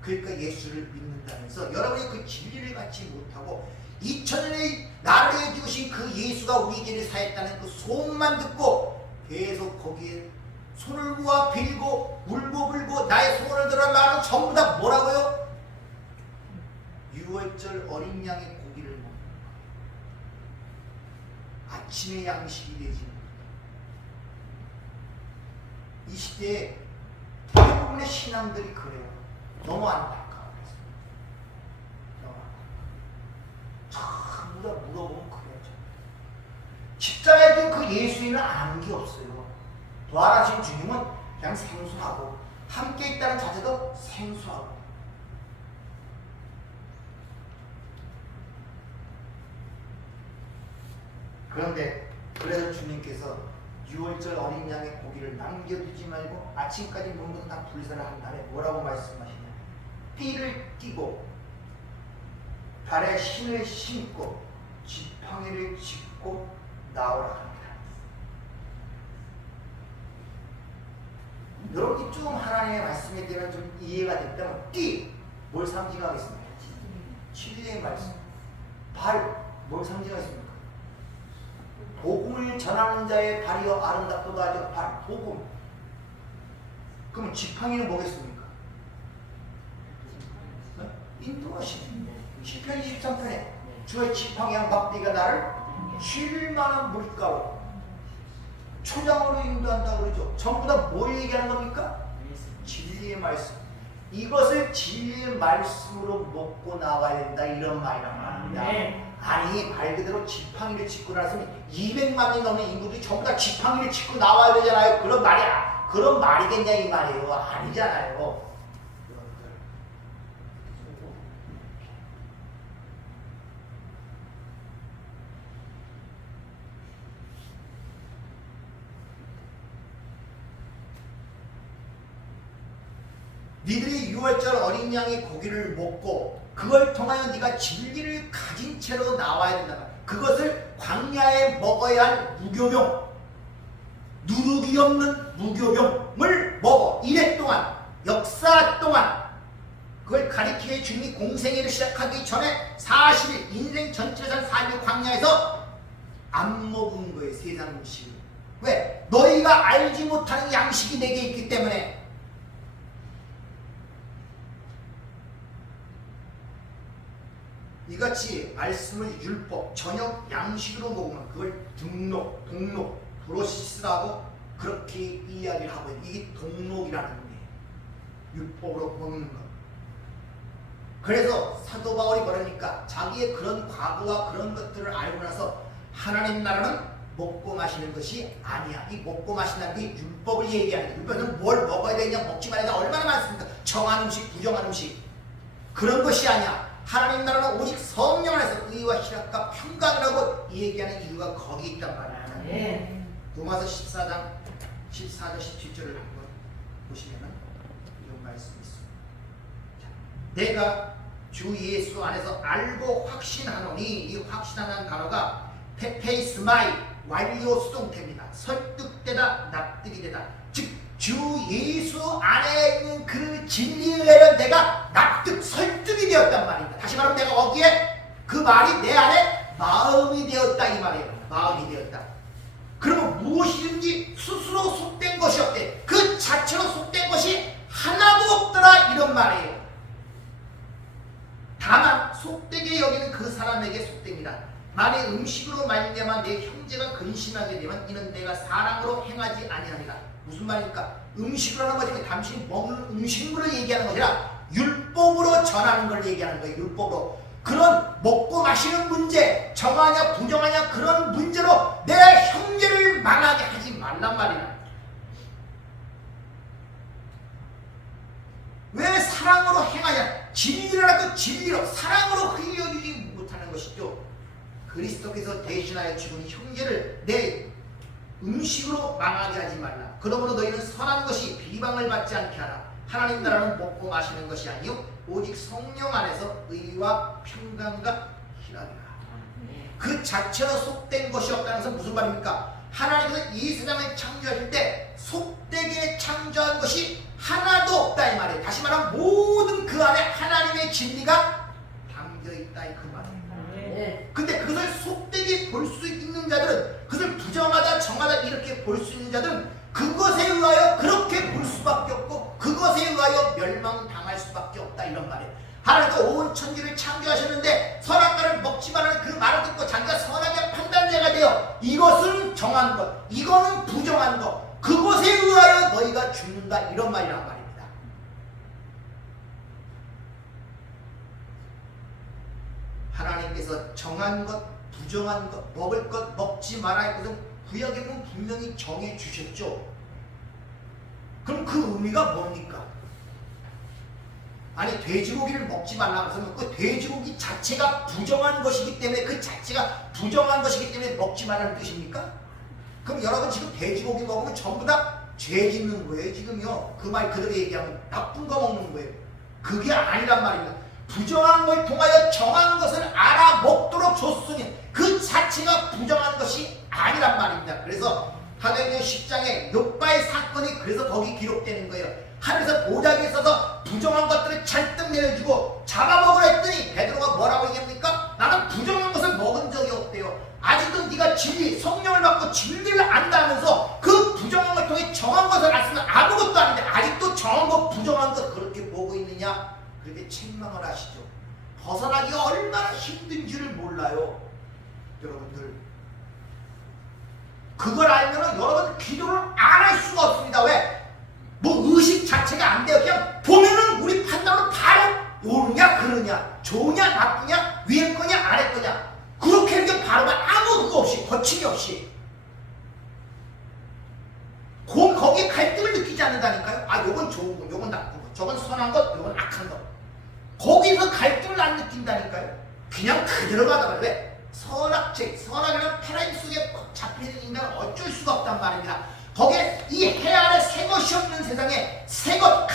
그러니까 예수를 믿는다면서 여러분이 그 진리를 갖지 못하고 2000년의 나를 위해 죽으신 그 예수가 우리 죄를 사했다는 그 소문만 듣고 계속 거기에 손을 모아 빌고 울고 불고 나의 소원을 들어라는 전부 다 뭐라고요? 유월절 어린 양의 고기를 먹는 거예요. 아침의 양식이 되지. 이 시대에 대부분의 신앙들이 그래요. 너무 안타까워요. 너무 안타까워요. 전부 다 물어보면 그래요. 십자가에 든 그 예수님은 아는 게 없어요. 부활하신 주님은 그냥 생소하고 함께 있다는 자체도 생소하고. 그런데 그래서 주님께서 유월절 어린 양의 고기를 남겨두지 말고 아침까지 모든 다 불사를 한 다음에 뭐라고 말씀하시냐? 띠를 띠고 발에 신을 신고 지팡이를 짚고 나오라 합니다. 여러분이 좀 하나님의 말씀에 대한 좀 이해가 됐다면 띠, 뭘 상징하겠습니까? 진리의 말씀. 발, 뭘 상징하겠습니까? 복음을 전하는 자의 발이여 아름답도다 하죠. 발, 복음. 그럼 지팡이는 뭐겠습니까? 인도하시는 시편 23편에 주의 지팡이와 막대기가 나를 쉴만한 물가로 초장으로 인도한다고 그러죠. 전부 다 뭘 얘기하는 겁니까? 진리의 말씀. 이것을 진리의 말씀으로 먹고 나와야 된다 이런 말이란 말입니다. 아니 말 그대로 지팡이를 짚고 나서는 200만이 넘는 인구들이 전부 다 지팡이를 짚고 나와야 되잖아요. 그런 말이겠냐 이 말이에요. 아니잖아요. 니들이 유월절 어린 양의 고기를 먹고 그걸 통하여 네가 진리를 가진 채로 나와야 된다. 그것을 광야에 먹어야 할 무교병, 누룩이 없는 무교병을 먹어. 이래 동안, 역사 동안 그걸 가리키게 주님이 공생애를 시작하기 전에 40일, 인생 전체를 산 40일 광야에서 안 먹은 거예요. 세상 음식을. 왜? 너희가 알지 못하는 양식이 내게 있기 때문에. 이같이 말씀을 율법, 저녁 양식으로 먹으면 그걸 등록, 동록, 브로시스라고 그렇게 이야기를 하고 있는 이게 동록이라는 거예요. 율법으로 먹는 것. 그래서 사도 바울이 그러니까 자기의 그런 과거와 그런 것들을 알고 나서 하나님 나라는 먹고 마시는 것이 아니야. 이 먹고 마신다는 게 율법을 얘기하는 거예요. 율법은 뭘 먹어야 되냐, 먹지 말아야 되냐 얼마나 많습니까? 정한 음식, 부정한 음식. 그런 것이 아니야. 하나님 나라는 오직 성령 안에서 의와 희락과 평강을 하고 얘기하는 이유가 거기 있단 말이야. 로마서 14장 14절 17절을 한번 보시면은 이런 말씀이 있습니다. 자, 내가 주 예수 안에서 알고 확신하노니 이 확신하는 단어가 페페이스마이 완료 수동태입니다. 설득되다, 납득이 되다. 즉 주 예수 안에 있는 그 진리에 내가 납득, 설득이 되었단 말입니다. 다시 말하면 내가 거기에 그 말이 내 안에 마음이 되었다 이 말이에요. 마음이 되었다. 그러면 무엇이든지 스스로 속된 것이 없대. 그 자체로 속된 것이 하나도 없더라 이런 말이에요. 다만 속되게 여기는 그 사람에게 속됩니다. 만일 음식으로 말미암아 내 형제가 근심하게 되면 이는 내가 사랑으로 행하지 아니하니라. 무슨 말입니까? 음식으로 하는 것이 당신이 먹는 음식물을 얘기하는 것이 아니라 율법으로 전하는 걸 얘기하는 거예요. 율법으로. 그런 먹고 마시는 문제, 정하냐 부정하냐 그런 문제로 내 형제를 망하게 하지 말란 말이야. 왜 사랑으로 행하냐? 진리라고 진리로 사랑으로 흘려주지 못하는 것이죠. 그리스도께서 대신하여 죽은 형제를 내 음식으로 망하게 하지 말라. 그러므로 너희는 선한 것이 비방을 받지 않게 하라. 하나님 나라는 먹고 마시는 것이 아니요 오직 성령 안에서 의와 평강과 희락이라. 그 자체로 속된 것이 없다는 것은 무슨 말입니까? 하나님께서 이 세상을 창조하실 때 속되게 창조한 것이 하나도 없다 이 말이에요. 다시 말하면 모든 그 안에 하나님의 진리가 담겨있다 그 말이에요. 근데 그것을 속되게 볼 수 있는 자들은, 그것을 부정하다 정하다 이렇게 볼 수 있는 자들은 그것에 의하여 그렇게 볼 수밖에 없고 그것에 의하여 멸망당할 수밖에 없다 이런 말이에요. 하나님께서 온 천지를 창조하셨는데 선악과를 먹지 말라는 그 말을 듣고 자기가 선악의 판단자가 되어 이것은 정한 것, 이거는 부정한 것, 그것에 의하여 너희가 죽는다 이런 말이란 말입니다. 하나님께서 정한 것, 부정한 것, 먹을 것, 먹지 말아야 할 것은 구약에 보면 분명히 정해 주셨죠. 그럼 그 의미가 뭡니까? 아니 돼지고기를 먹지 말라고 하면 그 돼지고기 자체가 부정한 것이기 때문에 그 자체가 부정한 것이기 때문에 먹지 말라는 뜻입니까? 그럼 여러분 지금 돼지고기 먹으면 전부 다 죄 짓는 거예요 지금요. 그 말 그대로 얘기하면 나쁜 거 먹는 거예요. 그게 아니란 말입니다. 부정한 걸 통하여 정한 것을 알아 먹도록 줬으니 그 자체가 부정한 것이 아니란 말입니다. 그래서 사도행전 10장에 욥바의 사건이 그래서 거기 기록되는 거예요. 하늘에서 보자기에 서서 부정한 것들을 잔뜩 내려주고 잡아먹으라 했더니 베드로가 뭐라고 얘기합니까? 나는 부정한 것을 먹은 적이 없대요. 아직도 네가 진리, 성령을 받고 진리를 안다면서 그 부정한 걸 통해 정한 것을 알았으면 아무것도 아닌데 아직도 정한 것, 부정한 것 그렇게 보고 있느냐? 그렇게 책망을 하시죠. 벗어나기가 얼마나 힘든 줄을 몰라요. 여러분들 그걸 알면 여러분 기도를 안 할 수가 없습니다. 왜? 뭐 의식 자체가 안 돼요. 그냥 보면은 우리 판단으로 바로 옳으냐 그러냐, 좋으냐 나쁘냐, 위에 거냐 아래 거냐 그렇게 그냥 바로 아무 그거 없이 거침이 없이 거기에 갈등을 느끼지 않는다니까요. 아 요건 좋은 거, 요건 나쁜 거, 저건 선한 것, 요건 악한 것 거기서 갈등을 안 느낀다니까요. 그냥 그대로 가다가 왜? 선악이라는 패러다임 속에 잡히는 인간은 어쩔 수가 없단 말입니다. 거기에 이 해 아래 새 것이 없는 세상에 새것,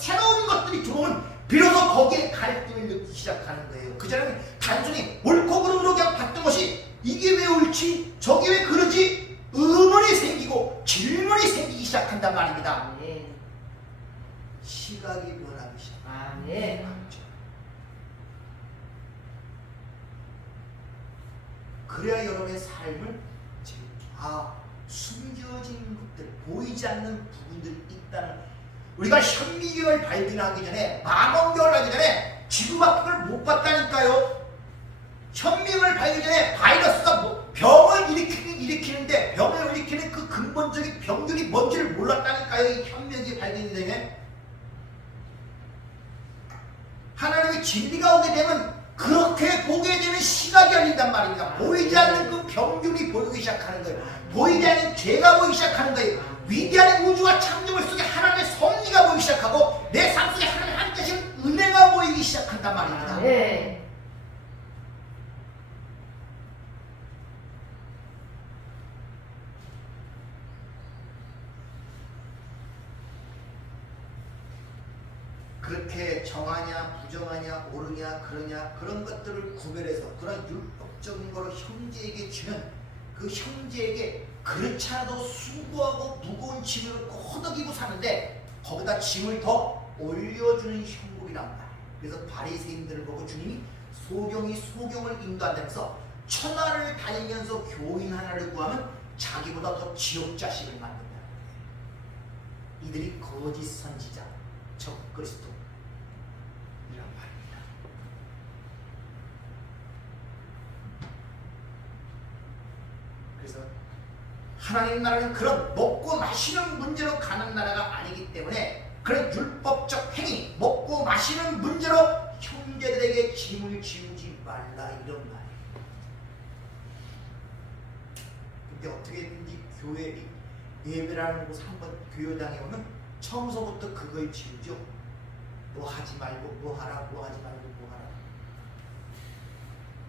새로운 것들이 들어오면 비로소 거기에 갈등을 느끼기 시작하는 거예요. 그전에는 단순히 옳고 그름으로 그냥 봤던 것이 이게 왜 옳지? 저게 왜 그러지? 의문이 생기고 질문이 생기기 시작한단 말입니다. 시각이 변하기 시작합니다. 그래야 여러분의 삶을 숨겨진 것들, 보이지 않는 부분들이 있다는 우리가 현미경을 발견하기 전에 망원경을 하기 전에 지구밖을 못 봤다니까요. 현미경을 발견 전에 바이러스가 병을 일으키는데 병을 일으키는 그 근본적인 병들이 뭔지를 몰랐다니까요. 이 현미경이 발견이 되면 하나님의 진리가 오게 되면 그렇게 보게 되는 시각이 열린단 말입니다. 보이지 않는 그 병균이 보이기 시작하는 거예요. 보이지 않는 죄가 보이기 시작하는 거예요. 위대한 우주와 창조물 속에 하나님의 섭리가 보이기 시작하고 내 삶 속에 하나님의 함께하신 은혜가 보이기 시작한단 말입니다. 그렇게 정하냐 부정하냐 옳으냐 그러냐 그런 것들을 구별해서 그런 율법적인 거로 형제에게 주면 그 형제에게 그렇지 않아도 수고하고 무거운 짐을 허덕이고 사는데 거기다 짐을 더 올려주는 형국이란 말이에요. 그래서 바리새인들을 보고 주님이 소경을 인도한다면서 천하를 다니면서 교인 하나를 구하면 자기보다 더 지옥 자식을 만든다. 이들이 거짓 선지자 적 그리스도 이란 말입니다. 그래서 하나님 나라는 그런 먹고 마시는 문제로 가는 나라가 아니기 때문에 그런 율법적 행위, 먹고 마시는 문제로 형제들에게 짐을 지우지 말라 이런 말이에요. 근데 어떻게든지 교회 예배라는 곳 한번 교회당에 오면 처음서부터 그걸 지우죠. 뭐 하지 말고 뭐 하라, 뭐 하지 말고 뭐 하라.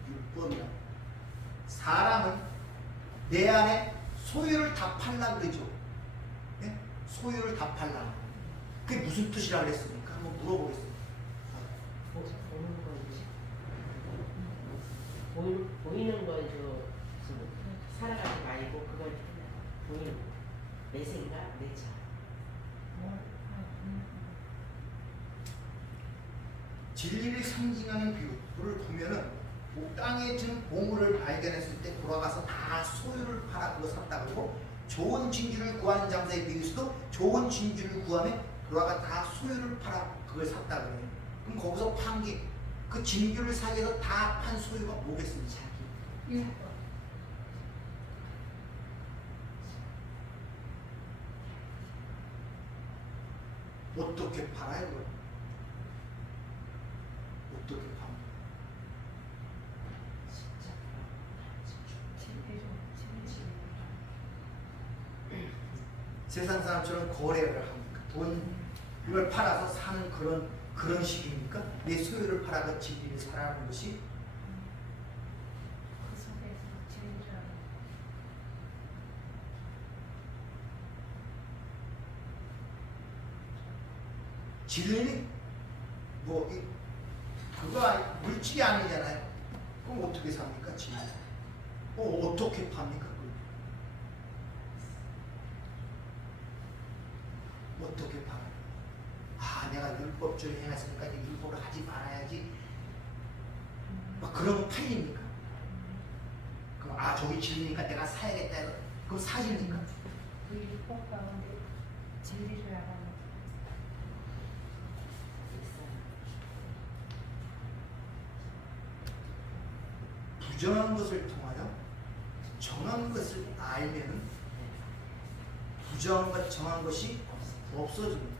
율법이야. 사람은 내 안에 소유를 다 팔라 그러죠. 네? 소유를 다 팔라. 그게 무슨 뜻이라 그랬습니까? 한번 물어보겠습니다. 보이는 걸 살아가지 말고 그걸 보이는 거. 내 생각, 내 차. 진리를 상징하는 비유를 보면은 땅에 든 보물을 발견했을 때 돌아가서 다 소유를 팔아 그거 샀다 그러고, 좋은 진주를 구하는 장사에 비유해서도 좋은 진주를 구하면 돌아가 다 소유를 팔아 그걸 샀다 그래요. 그럼 거기서 판 게 그 진주를 사기 위해서 다 판 소유가 뭐겠습니까? 자기. 어떻게 팔아요? 그걸? 어떻게 팝니까? 세상 사람처럼 거래를 합니까? 돈을 팔아서 사는 그런 식입니까? 내 소유를 팔아서 진리를 살아가는 것이? 진리는 뭐 그거 물질이 아니잖아요. 그럼 어떻게 삽니까? 진리. 어떻게 팝니까? 어떻게 팔아요? 아, 내가 율법주의 해놨으니까 이제 율법을 하지 말아야지. 막 그러면 팔립니까? 그럼 아, 저기 진리니까 내가 사야겠다 해서 그럼 사십니까? 그 율법 가운데 진리를 알아요. 부정한 것을 통하여 정한 것을 알면은 부정한 것, 정한 것이 없어집니다.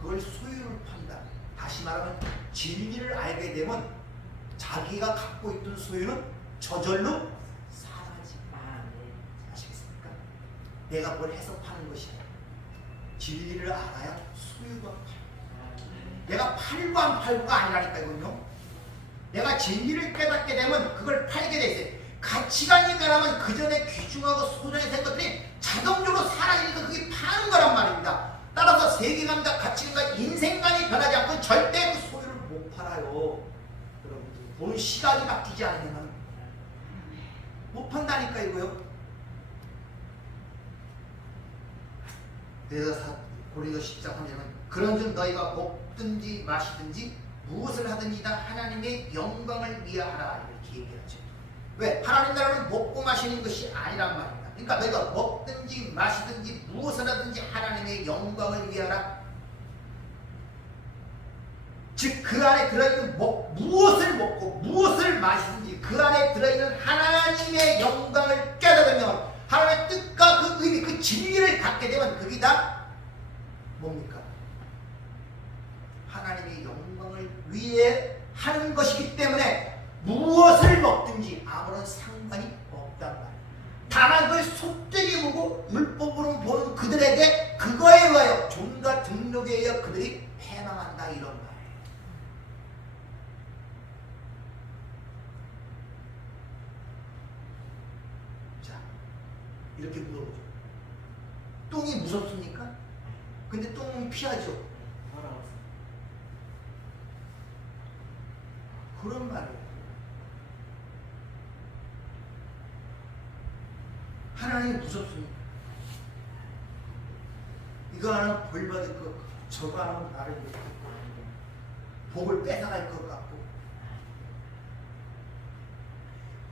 그걸 소유를 판다. 다시 말하면 진리를 알게 되면 자기가 갖고 있던 소유는 저절로 사라집니다. 아시겠습니까? 내가 뭘 해서 파는 것이 아니라 진리를 알아야 소유가 팔려. 내가 팔고 안 팔고가 아니라니까 이건요. 내가 진리를 깨닫게 되면 그걸 팔게 돼 있어요. 가치관이 변하면 그 전에 귀중하고 소중히 된 것들이 자동적으로 사라지니까 그게 파는 거란 말입니다. 따라서 세계관과 가치관과 인생관이 변하지 않고 절대 그 소유를 못 팔아요. 여러분들 본 시각이 바뀌지 않으면 못 판다니까 이거요. 그래서 고린도 10장 3절은 그런즉 너희가 먹든지 마시든지 무엇을 하든지 다 하나님의 영광을 위하라 이렇게 얘기하죠. 왜? 하나님 나라는 먹고 마시는 것이 아니란 말입니다. 그러니까 너희가 먹든지 마시든지 무엇을 하든지 하나님의 영광을 위하라. 즉 그 안에 들어있는 무엇을 먹고 무엇을 마시든지 그 안에 들어있는 하나님의 영광을 깨달으면 하나님의 뜻과 그 의미, 그 진리를 갖게 되면 그게 다 뭡니까? 하나님의 영광을 위해 하는 것이기 때문에 무엇을 먹든지 아무런 상관이 없단 말이에요. 다만 그걸 속되게 보고 율법으로 보는 그들에게 그거에 의하여 종과 등록에 의하여 그들이 패망한다 이런 말이에요. 자, 이렇게 물어보죠. 똥이 무섭습니까? 근데 똥은 피하죠. 그런 말이에요. 하나님이 무섭습니다. 이거 하나 벌 받을 것 같고 저거 하나 나를 이렇게 복을 뺏어갈 것 같고.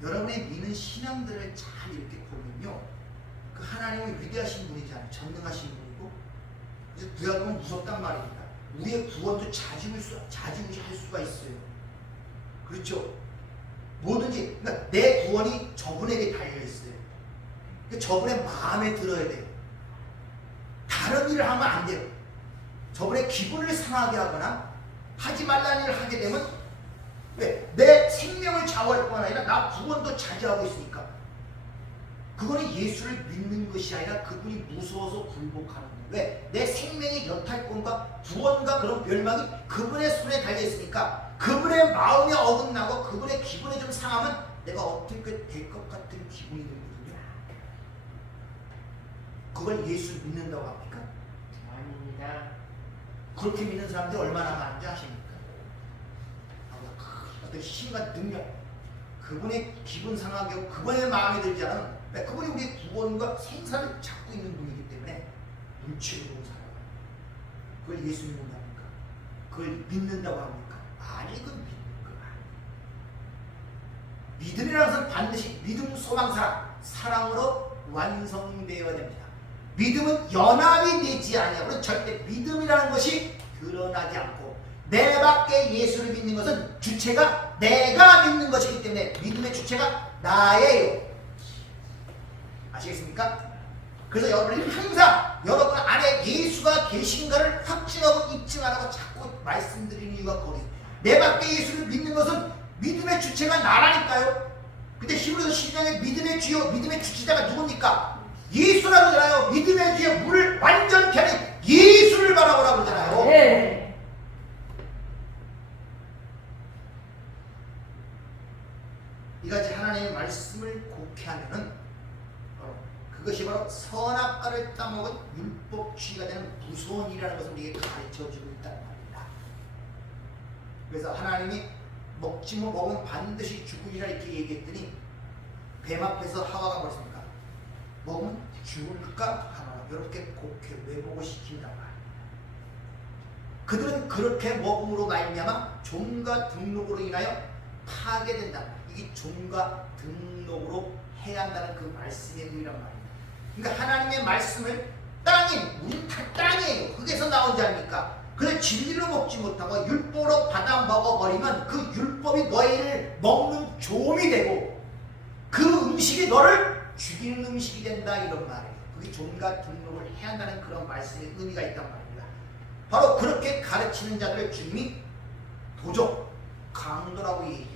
여러분의 믿는 신앙들을 잘 이렇게 보면요, 그 하나님은 위대하신 분이잖아요. 전능하신 분이고. 그래서 구약은 무섭단 말입니다. 우리의 구원도 자지우지할 수가 있어요. 그렇죠? 뭐든지, 그러니까 내 구원이 저분에게 달려있어요. 저분의 마음에 들어야 돼요. 다른 일을 하면 안 돼요. 저분의 기분을 상하게 하거나 하지 말라는 일을 하게 되면 왜? 내 생명을 좌우할 뿐 아니라 나 구원도 차지하고 있으니까. 그거는 예수를 믿는 것이 아니라 그분이 무서워서 굴복하는 거예요. 왜? 내 생명의 여탈권과 구원과 그런 멸망이 그분의 손에 달려있으니까 그분의 마음이 어긋나고 그분의 기분이 좀 상하면 내가 어떻게 될 것 같은 기분이 들거든요. 그걸 예수를 믿는다고 합니까? 아닙니다. 그렇게 믿는 사람들이 얼마나 많은지 아십니까? 어떤 힘과 능력, 그분의 기분 상하게 하고 그분의 마음에 들지 않은, 왜? 그분이 우리의 구원과 생사를 잡고 있는 분이기 때문에 눈치를 보고 살아요. 그걸 예수 믿는답니까? 그걸 믿는다고 합니까? 아니, 그건 믿는 거야. 믿음이라는 것은 반드시 믿음, 소망, 사랑으로 완성되어야 됩니다. 믿음은 연합이 되지 아니하고는 절대 믿음이라는 것이 드러나지 않고, 내 밖에 예수를 믿는 것은 주체가 내가 믿는 것이기 때문에 믿음의 주체가 나예요. 아시겠습니까? 그래서 여러분이 항상 여러분 안에 예수가 계신가를 확증하고 입증하라고 자꾸 말씀드리는 이유가 거기서, 내 밖에 예수를 믿는 것은 믿음의 주체가 나라니까요. 근데 히브리서 12장에 믿음의 주요, 믿음의 주체자가 누굽니까? 예수라고 그러잖아요. 믿음의 주에 물을 완전케 하는 예수를 바라보라고 그러잖아요. 네. 이같이 하나님의 말씀을 곡해하면은 그것이 바로 선악과를 따먹은 율법주의가 되는 무서운 일이라는 것을 우리에게 가르쳐주고 있다는 말입니다. 그래서 하나님이 먹지 먹으면 반드시 죽으리라 이렇게 얘기했더니 뱀 앞에서 하와가 뭐랬습니까? 먹으면 죽을까 하나, 이렇게 곡해 왜곡을 시킨단 말입니다. 그들은 그렇게 먹음으로 말미암아 종과 등록으로 인하여 파괴된다. 이게 종과 등록으로 해야 한다는 그 말씀의 의미란 말입니다. 그러니까 하나님의 말씀을 우린 다 땅이에요. 거기서 나온 자입니까? 그래 진리로 먹지 못하고 율법으로 받아 먹어버리면 그 율법이 너희를 먹는 조음이 되고 그 음식이 너를 죽이는 음식이 된다, 이런 말이에요. 그게 종과 등록을 해야 한다는 그런 말씀의 의미가 있단 말입니다. 바로 그렇게 가르치는 자들을 주님이 도적, 강도라고 얘기하죠.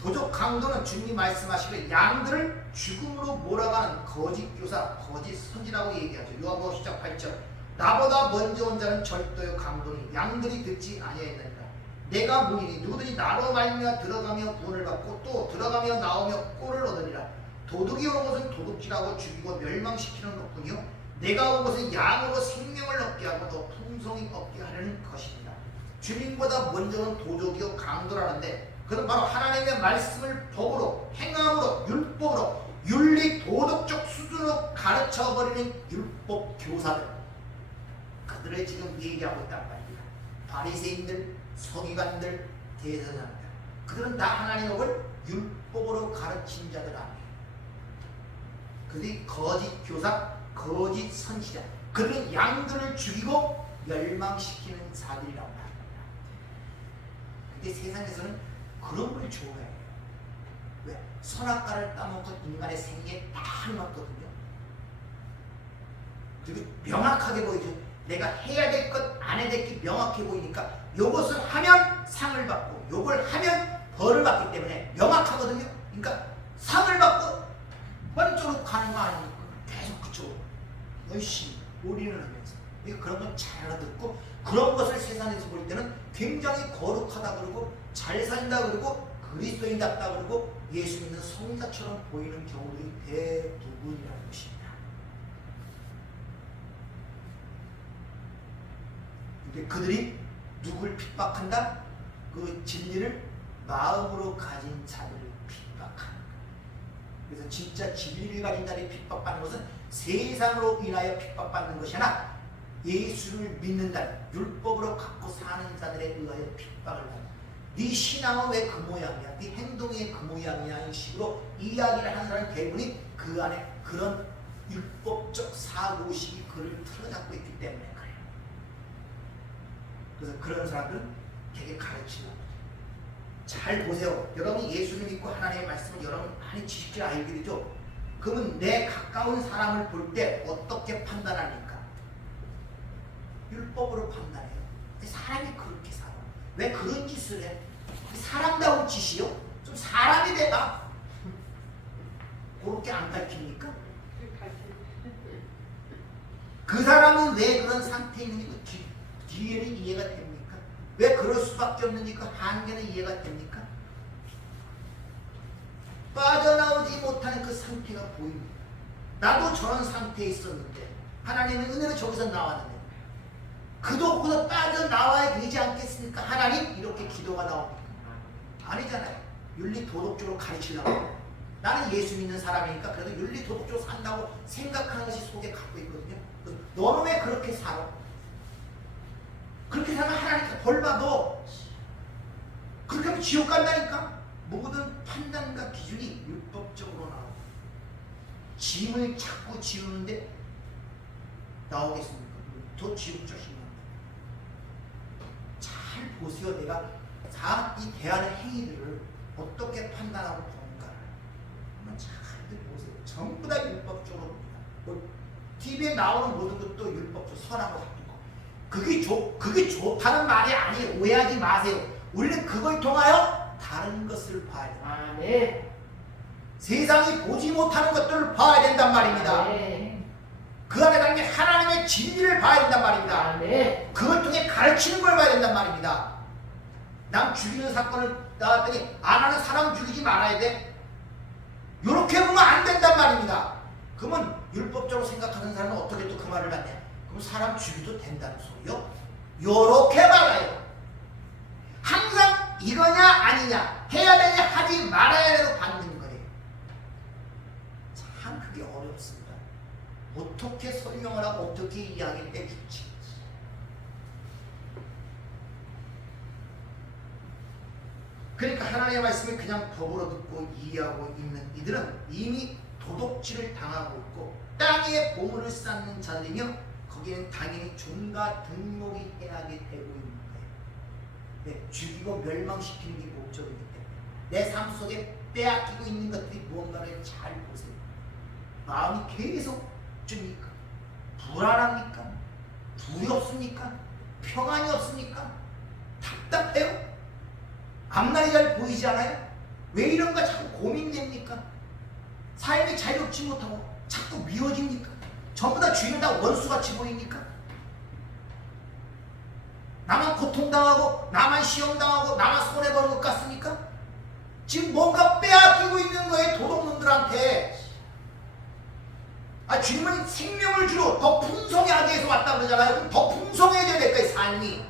도적, 강도는 주님이 말씀하시기를 양들을 죽음으로 몰아가는 거짓 교사, 거짓 선지라고 얘기하죠. 요한복음 10장 8절, 나보다 먼저 온 자는 절도요 강도니 양들이 듣지 아니하였느니라. 내가 문이니 누구든지 나로 말미암아 들어가며 구원을 받고 또 들어가며 나오며 꼴을 얻으리라. 도둑이 온 것은 도둑질하고 죽이고 멸망시키는 것뿐이요 내가 온 것은 양으로 생명을 얻게 하고 더 풍성히 얻게 하려는 것입니다. 주님보다 먼저 온 도둑이요 강도라는데, 그건 바로 하나님의 말씀을 법으로, 행함으로, 율법으로, 윤리, 도덕적 수준으로 가르쳐버리는 율법 교사들, 그들을 지금 얘기하고 있단 말입니다. 바리새인들, 서기관들, 대제사장들, 그들은 다 하나님의 법을 율법으로 가르친 자들 아니에요. 그들이 거짓 교사, 거짓 선지자, 그들은 양들을 죽이고 멸망시키는 자들이라고 합니다. 근데 세상에서는 그런 걸 좋아해요. 왜? 선악과를 따먹고 인간의 생애에 딱 맞거든요. 그리고 명확하게 보이죠. 내가 해야 될 것, 안 해야 될 게 명확해 보이니까 요것을 하면 상을 받고 요걸 하면 벌을 받기 때문에 명확하거든요. 그러니까 상을 받고 먼저로 가는 거 아닙니까? 계속 그쪽으로 열심히 올인을 하면서 그런 건 잘 알아듣고, 그런 것을 세상에서 볼 때는 굉장히 거룩하다 그러고 잘 산다 그러고 그리스도인답다 그러고 예수 믿는 성자처럼 보이는 경우들이 대부분이라는 것입니다. 근데 그들이 누굴 핍박한다? 그 진리를 마음으로 가진 자들을 핍박하는 거예요. 그래서 진짜 진리를 가진 자들이 핍박받는 것은 세상으로 인하여 핍박받는 것이 아니라 예수를 믿는 자, 율법으로 갖고 사는 자들에 의하여 핍박을 받는, 네 신앙은 왜 그 모양이야? 네 행동이 왜 그 모양이야? 이 식으로 이야기를 하는 사람이 대부분이 그 안에 그런 율법적 사고식이 그를 틀어잡고 있기 때문에 그래요. 그래서 그런 사람들은 되게 가르치는 거죠. 잘 보세요. 여러분이 예수를 믿고 하나님의 말씀을 여러분 많이 지식적으로 알게 되죠. 그러면 내 가까운 사람을 볼 때 어떻게 판단합니까? 율법으로 판단해요. 사람이 그렇게 살아. 왜 그런 짓을 해? 사람다운 짓이요? 좀 사람이 돼봐. 그렇게 안 밝힙니까? 그 사람은 왜 그런 상태에 있는지 그 뒤에는 이해가 됩니까? 왜 그럴 수밖에 없는지 그 한계는 이해가 됩니까? 빠져나오지 못하는 그 상태가 보입니다. 나도 저런 상태에 있었는데 하나님의 은혜로 저기서 나왔는데 그도 거기서 빠져나와야 되지 않겠습니까? 하나님 이렇게 기도가 나옵니까? 아니잖아요. 윤리 도덕적으로 가르치려고 나는 예수 믿는 사람이니까 그래도 윤리 도덕적으로 산다고 생각하는 것이 속에 갖고 있거든요. 너는 왜 그렇게 살아? 그렇게 살면 하나님께 벌 받아. 그렇게 하면 지옥 간다니까. 모든 판단과 기준이 율법적으로 나오고 짐을 자꾸 지우는데 나오겠습니까? 더 지옥적 신앙. 잘 보세요. 내가 이 대하는 행위들을 어떻게 판단하고 뭔가를 한번 잘 보세요. 전부 다 율법적으로 TV에 나오는 모든 것도 율법적으로 선하고 나쁜 거. 그게 좋다는 말이 아니에요. 오해하지 마세요. 우리는 그걸 통하여 다른 것을 봐야 돼요. 아, 네. 세상이 보지 못하는 것들을 봐야 된단 말입니다. 아, 네. 그 안에 담긴 하나님의 진리를 봐야 된단 말입니다. 아, 네. 그걸 통해 가르치는 걸 봐야 된단 말입니다. 남 죽이는 사건을 나왔더니 안 하는 사람 죽이지 말아야 돼. 이렇게 보면 안 된단 말입니다. 그러면 율법적으로 생각하는 사람은 어떻게 또 그 말을 받냐? 그럼 사람 죽여도 된다는 소리요? 요렇게 말아요. 항상 이거냐 아니냐 해야 되냐 하지 말아야 되고 받는 거예요. 참 그게 어렵습니다. 어떻게 설명을 하고 어떻게 이야기를 해주지? 그러니까 하나님의 말씀을 그냥 법으로 듣고 이해하고 있는 이들은 이미 도둑질을 당하고 있고 땅에 보물을 쌓는 자들이며 거기에는 당연히 종과 등록이 해하게 되고 있는 거예요. 네, 죽이고 멸망시키는 게 목적이기 때문에 내 삶 속에 빼앗기고 있는 것들이 무언가를 잘 보세요. 마음이 계속 좀 불안합니까? 두렵습니까? 평안이 없습니까? 답답해요? 앞날이 잘 보이지 않아요? 왜 이런가 자꾸 고민됩니까? 삶이 자유롭지 못하고 자꾸 미워집니까? 전부 다 주인은 다 원수같이 보입니까? 나만 고통당하고 나만 시험당하고 나만 손해보는 것 같습니까? 지금 뭔가 빼앗기고 있는 거예요. 도둑놈들한테. 주님은 생명을 주러 더 풍성하게 해서 왔다 그러잖아요. 그럼 더 풍성해져야 될 거예요. 삶이.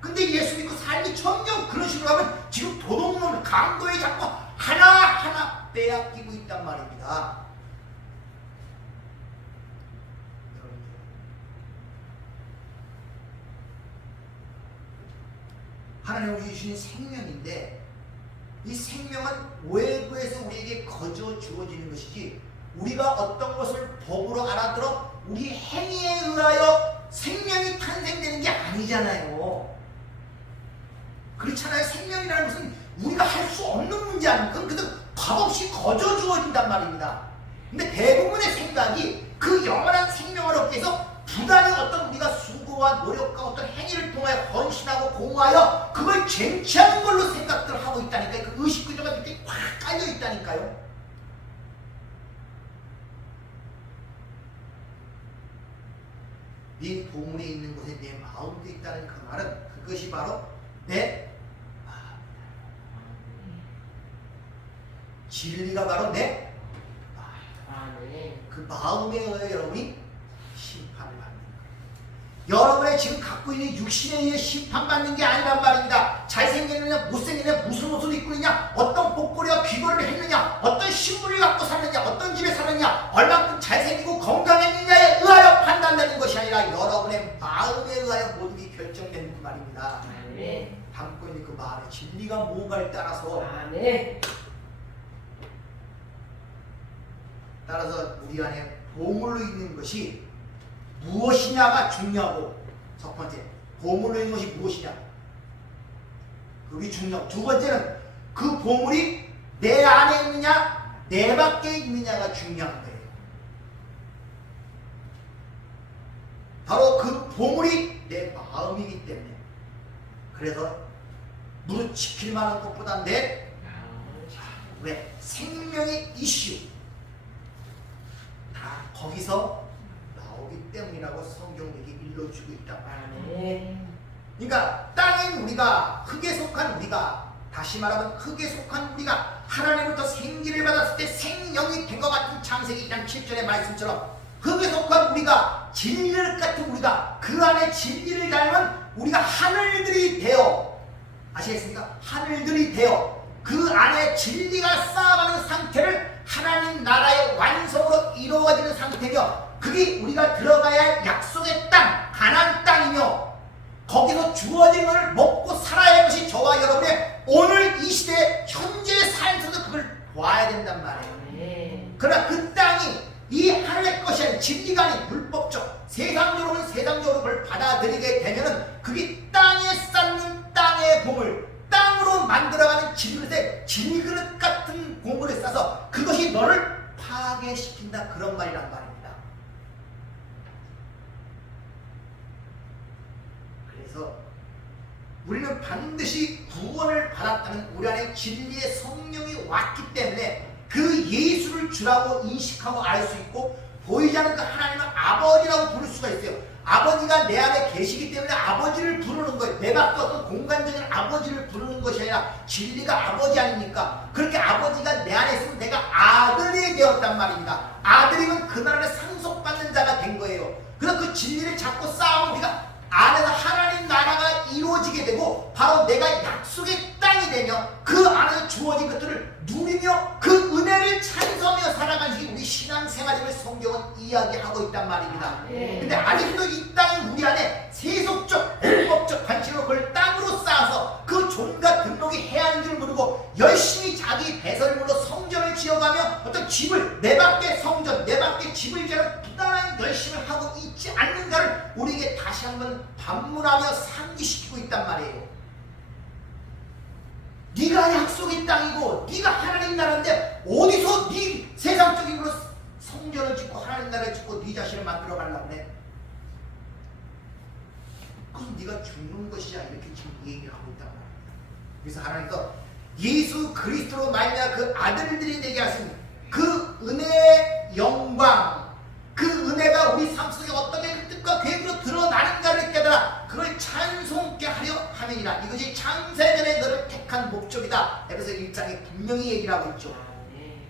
근데 예수 믿고 삶이 점점 그런 식으로 하면 지금 도둑놈을 강도에 자꾸 하나하나 빼앗기고 있단 말입니다. 하나님이 주신 생명인데 이 생명은 외부에서 우리에게 거저 주어지는 것이지 우리가 어떤 것을 법으로 알아들어 우리 행위에 의하여 생명이 탄생되는 게 아니잖아요. 그렇잖아요. 생명이라는 것은 우리가 할 수 없는 문제 아닙니까? 그래서 값없이 거저 주어진단 말입니다. 근데 대부분의 생각이 그 영원한 생명을 얻기 위해서 부단히 어떤 우리가 수고와 노력과 어떤 행위를 통하여 헌신하고 공하여 그걸 쟁취하는 걸로 생각들을 하고 있다니까요. 그 의식구조가 이렇게 확 깔려 있다니까요. 네 보물이 있는 곳에 내 마음도 있다는 그 말은 그것이 바로 내 마음. 진리가 바로 내 마음. 그 마음에 의해 여러분이 심판을 받는 거예요. 여러분의 지금 갖고 있는 육신에 의해 심판받는 게 아니란 말입니다. 잘생겼느냐 못생겼느냐 무슨 옷을 입고 있느냐 어떤 복고리와 귀걸이를 했느냐 어떤 신분을 갖고 살느냐 어떤 집에 사느냐 얼마큼 잘생기고 건강했느냐에 의하여 판단되는 것이 아니라 여러분의 마음에 의하여 모든 게 결정되는 그 말입니다. 담고 있는 그 마음의 진리가 뭔가를 따라서 우리 안에 보물로 있는 것이 무엇이냐가 중요하고 첫 번째 보물로 있는 것이 무엇이냐 그게 중요하고 두 번째는 그 보물이 내 안에 있느냐 내 밖에 있느냐가 중요한 거예요. 바로 그 보물이 내 마음이기 때문에 그래서 무릇 지킬 만한 것보다 내 왜? 생명의 이슈 다 거기서 나오기 때문이라고 성경에게 일러주고 있단 말이에요. 네. 그러니까 땅인 우리가, 흙에 속한 우리가, 다시 말하면 흙에 속한 우리가 하나님으로부터 생기를 받았을 때 생명이 된 것 같은 창세기 2장 7절의 말씀처럼 흙에 속한 우리가, 진리를 같은 우리가, 그 안에 진리를 닮은 우리가 하늘들이 되어, 아시겠습니까? 하늘들이 되어 그 안에 진리가 쌓아가는 상태를 하나님 나라의 완성으로 이루어지는 상태며, 그게 우리가 들어가야 할 약속의 땅, 가나안 땅이며, 거기서 주어진 것을 먹고 살아야 할 것이 저와 여러분의 오늘 이 시대 현재의 삶에서도 그걸 봐야 된단 말이에요. 네. 그러나 그 땅이 이 하늘의 것이 아닌, 진리가 아닌 불법적, 세상적으로는 세상적으로 그걸 받아들이게 되면은 그게 땅에 쌓는 땅의 보물, 땅으로 만들어가는 질그릇 같은 보물을 싸서 그것이 너를 파괴시킨다, 그런 말이란 말입니다. 그래서 우리는 반드시 구원을 받았다는, 우리 안에 진리의 성령이 왔기 때문에 그 예수를 주라고 인식하고 알 수 있고, 보이지 않는 그 하나님은 아버지라고 부를 수가 있어요. 아버지가 내 안에 계시기 때문에 아버지를 부르는 거예요. 내 밖에 어떤 공간적인 아버지를 부르는 것이 아니라 진리가 아버지 아닙니까? 그렇게 아버지가 내 안에 있으면 내가 아들이 되었단 말입니다. 아들이면 그 나라를 상속받는 자가 된 거예요. 그래서 그 진리를 잡고 싸우면 우리가 안에서 하나님 나라가 이루어지게 되고, 바로 내가 약속의 땅이 되며 그 안에서 주어진 것들을 누리며 그 은혜를 찬송하며 살아가는 게 우리 신앙생활임을 성경은 이야기하고 있단 말입니다. 네. 근데 아직도 이 땅이 우리 안에 세속적, 불법적 관심으로 그걸 땅으로 쌓아서 그 종과 등록이 해야 하는 줄 모르고 열심히 자기 배설물로 성전을 지어가며 어떤 집을, 내 밖에 성전, 내 밖에 집을 지어서 부단한 열심을 하고 있지 않는가를 우리에게 다시 한번 반문하며 상기시키고 있단 말이에요. 네가 약속의 땅이고 네가 하나님 나라인데 어디서 네 세상적인 걸로 성전을 짓고 하나님 나라를 짓고 네 자신을 만들어 가려고 해? 그건 네가 죽는 것이야, 이렇게 지금 얘기를 하고 있단 말이야. 그래서 하나님께서 예수 그리스도로 말미암아 그 아들들이 되게 하신 그 은혜의 영광, 그 은혜가 우리 삶 속에 어떻게 그 뜻과 계획으로 드러나는가를 깨달아 그걸 찬송케 하려 함이니라. 이것이 창세전에 너를 택한 목적이다. 그래서 1장에 분명히 얘기를 하고 있죠. 네.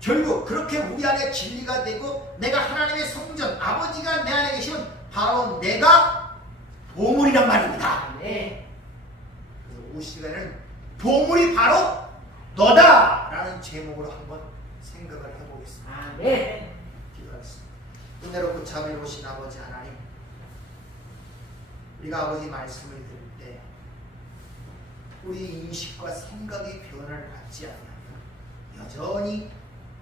결국 그렇게 우리 안에 진리가 되고 내가 하나님의 성전, 아버지가 내 안에 계시면 바로 내가 보물이란 말입니다. 네. 그래서 이 시간에는 보물이 바로 너다 라는 제목으로 한번 생각을 해보겠습니다. 네. 기도하겠습니다. 은혜롭고 자비로우신 아버지 하나님, 우리가 아버지 말씀을 들을 때 우리 인식과 생각의 변화를 갖지 않으면 여전히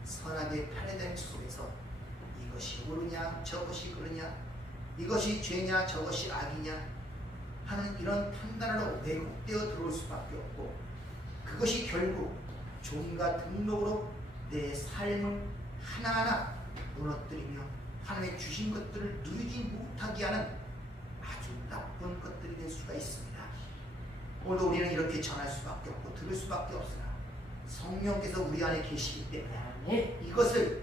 선하게 편애된 속에서 이것이 옳으냐 저것이 그르냐, 이것이 죄냐 저것이 악이냐 하는 이런 판단으로 왜곡되어 들어올 수밖에 없고, 그것이 결국 종과 등록으로 내 삶을 하나하나 무너뜨리며 하나님의 주신 것들을 누리지 못하게 하는 아주 나쁜 것들이 될 수가 있습니다. 오늘도 우리는 이렇게 전할 수밖에 없고 들을 수밖에 없으나 성령께서 우리 안에 계시기 때문에 네. 이것을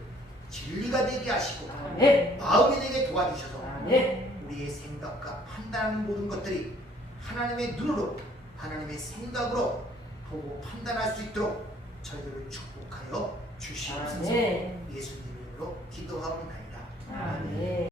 진리가 되게 하시고 네. 마음이 되게 도와주셔서 네. 우리의 생각과 판단하는 모든 것들이 하나님의 눈으로, 하나님의 생각으로 보고 판단할 수 있도록 저희들을 축복하여 주시옵소서. 네. 예수님 이름으로 기도하옵나이다. 네.